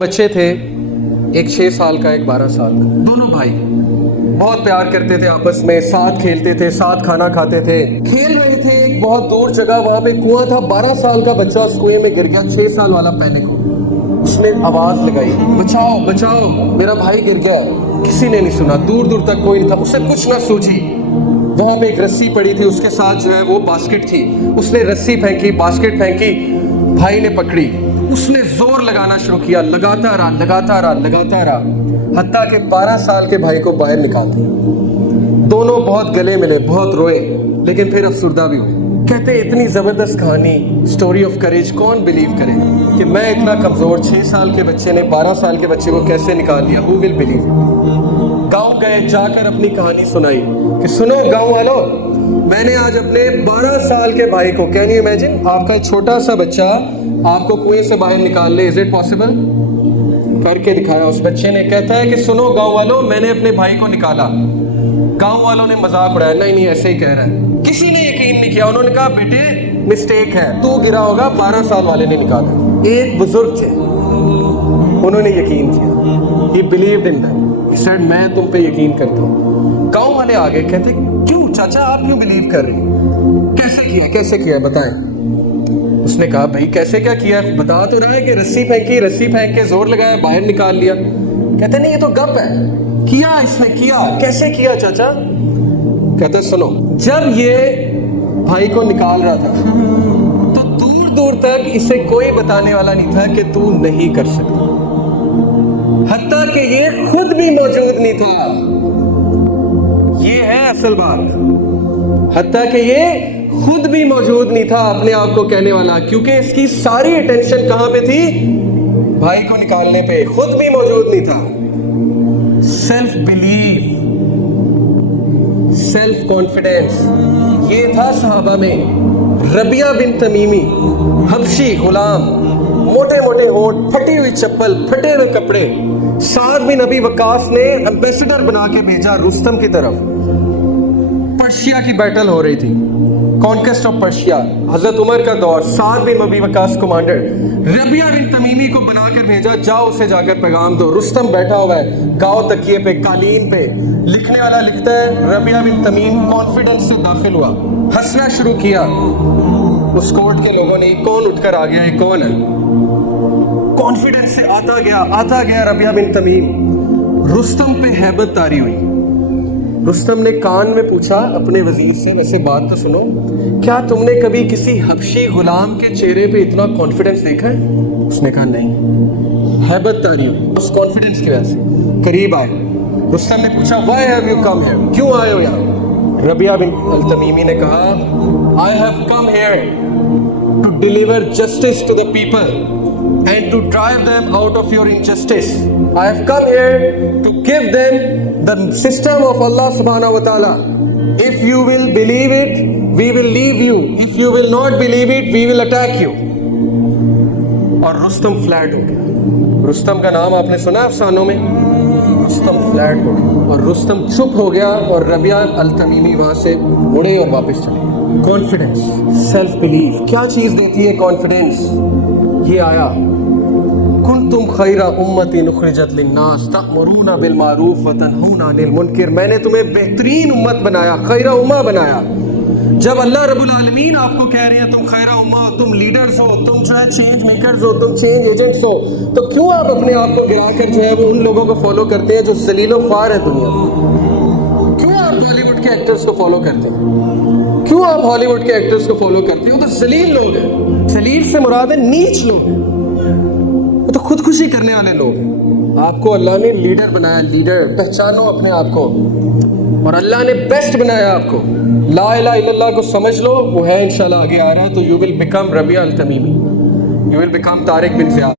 बच्चे थे, एक 6 साल का, एक 12 साल का। दोनों भाई बहुत प्यार करते थे आपस में, साथ खेलते थे, साथ खाना खाते थे। खेल रहे थे एक बहुत दूर जगह, वहां पे कुआं था। 12 साल का बच्चा उस कुएं में गिर गया। 6 साल वाला पैनिक हो, उसने आवाज लगाई, बचाओ बचाओ, मेरा भाई गिर गया। किसी ने नहीं सुना, दूर दूर तक कोई नहीं था। उसने कुछ ना सोची, वहां पे एक रस्सी पड़ी थी, उसके साथ जो है वो बास्केट थी। उसने रस्सी फेंकी, बास्केट फेंकी, भाई ने पकड़ी। उसने जोर लगाना शुरू किया, लगाता रहा लगाता रहा लगाता रहा, हत्ता के 12 साल के भाई को बाहर निकाल दिया। दोनों बहुत गले मिले, बहुत रोए, लेकिन फिर अफसुर्दा भी हुए। कहते इतनी जबरदस्त कहानी, स्टोरी ऑफ करेज, कौन बिलीव करे कि मैं इतना कमजोर 6 साल के बच्चे ने 12 साल के बच्चे को कैसे निकाल लिया। Who will believe. गांव गए, जाकर अपनी कहानी सुनाई कि सुनो गांव वालों, मैंने आज अपने 12 साल के भाई को, कैन यू इमेजिन, आपका छोटा सा बच्चा आपको कुएं से बाहर निकाल ले, इज इट पॉसिबल? करके दिखाया उस बच्चे ने। कहता है कि सुनो गांव वालों, मैंने अपने भाई को निकाला। गांव वालों ने मजाक उड़ाया, नहीं नहीं ऐसे ही कह रहा है। किसी ने यकीन नहीं किया। उन्होंने कहा बेटे मिस्टेक है, तू गिरा होगा, 12 साल वाले ने निकाला। एक बुजुर्ग थे, उन्होंने यकीन किया। He believed in them. He said, मैं तुम पे यकीन करता हूँ। गांव वाले आगे कहते, क्यों चाचा आप क्यों बिलीव कर रहे हैं? कैसे किया बताएं। उसने कहा भाई कैसे क्या किया, बता तो रहा है कि रस्सी फेंकी, रस्सी फेंक के जोर लगाया, बाहर निकाल लिया। कहते नहीं ये तो गप है, किया इसने किया। कैसे किया चाचा? कहते सुनो, जब ये भाई को निकाल रहा था तो दूर दूर तक इसे कोई बताने वाला नहीं था कि तू नहीं कर सकता, हत्ता कि ये खुद भी मौजूद नहीं था। ये है असल बात, हत्ता कि ये खुद भी मौजूद नहीं था अपने आप को कहने वाला, क्योंकि इसकी सारी अटेंशन कहां पे थी? भाई को निकालने पे। खुद भी मौजूद नहीं था। सेल्फ बिलीफ, सेल्फ कॉन्फिडेंस, ये था सहाबा में। रबिया बिन तमीमी, हबशी गुलाम, मोटे मोटे होठ, फटी हुई चप्पल, फटे हुए कपड़े। साद बिन अबी वकास ने एम्बेसडर बना के भेजा रुस्तम की तरफ। पर्शिया की बैटल हो रही थी, कॉन्क्वेस्ट ऑफ पर्शिया, हजरत उमर का दौर। साद बिन अबी वकास कमांडर, रबिया बिन तमीमी को बनाकर भेजा, जाओ उसे जाकर पैगाम दो। रुस्तम बैठा हुआ है गाँव तकिए पे, कालीन पे। लिखने वाला लिखता है, रबिया बिन तमीम कॉन्फिडेंस से दाखिल हुआ, हंसना शुरू किया। उस कोर्ट के लोगों ने, कौन उठकर आ गया, ये कौन है? कॉन्फिडेंस से आता गया रबिया बिन तमीम। रुस्तम पे हैबत तारी हुई। रुस्तम ने कान में पूछा अपने वजीर से, वैसे बात तो सुनो, क्या तुमने कभी किसी हबशी गुलाम के चेहरे पे इतना कॉन्फिडेंस देखा है? उसने कहा नहीं। हैबत तारी हुई उस कॉन्फिडेंस की वजह से। करीब आए, रुस्तम ने पूछा why have you come here, क्यों आए हो यहाँ? रबिया बिन अल-तमीमी ने कहा, I have come here to deliver justice to the people and to drive them out of your injustice. I have come here to give them the system of Allah subhanahu wa ta'ala. If you will believe it, we will leave you. If you will not believe it, we will attack you. और Rustam flat हो गया। रुस्तम का नाम आपने सुना अफसानों में? Rustam flat हो गया और रुस्तम चुप हो गया, और रबिया अल-तमीमी वहां से मुड़े और वापस चले। कॉन्फिडेंस, सेल्फ बिलीफ, क्या चीज देती है कॉन्फिडेंस? ये आया, कुंतुम खैरा उम्मतिन उखरिजत लिन्नास तअमुरूना बिल मारूफ व तनहूना अनिल मुनकर। मैंने तुम्हें बेहतरीन उम्मत बनाया, खैरा उम्मा बनाया। जब अल्लाह रब्बुल आलमीन आपको कह रहे हैं तुम खैरा उम्मा, तुम लीडर्स हो, तुम जो है चेंज मेकर्स हो, तुम चेंज एजेंट्स हो, तो क्यों आप अपने आप को गिराकर जो है वो उन लोगों को फॉलो करते हैं जो जलील व ख्वार है दुनिया में? क्यों आप बॉलीवुड के एक्टर्स को फॉलो करते हैं? क्यों आप हॉलीवुड के एक्टर्स को फॉलो करते हो? तो जलील लोग हैं। जलील से मुराद है नीच लोग हैं, वो तो खुदकुशी करने वाले लोग हैं। आपको अल्लाह ने लीडर बनाया, लीडर पहचानो अपने आप को, और अल्लाह ने बेस्ट बनाया आपको। ला इलाहा इल्लल्लाह को समझ लो, वो है इंशाल्लाह आगे आ रहा है, तो you will become Rabia Al Tamimi, you will become Tariq bin Ziyad.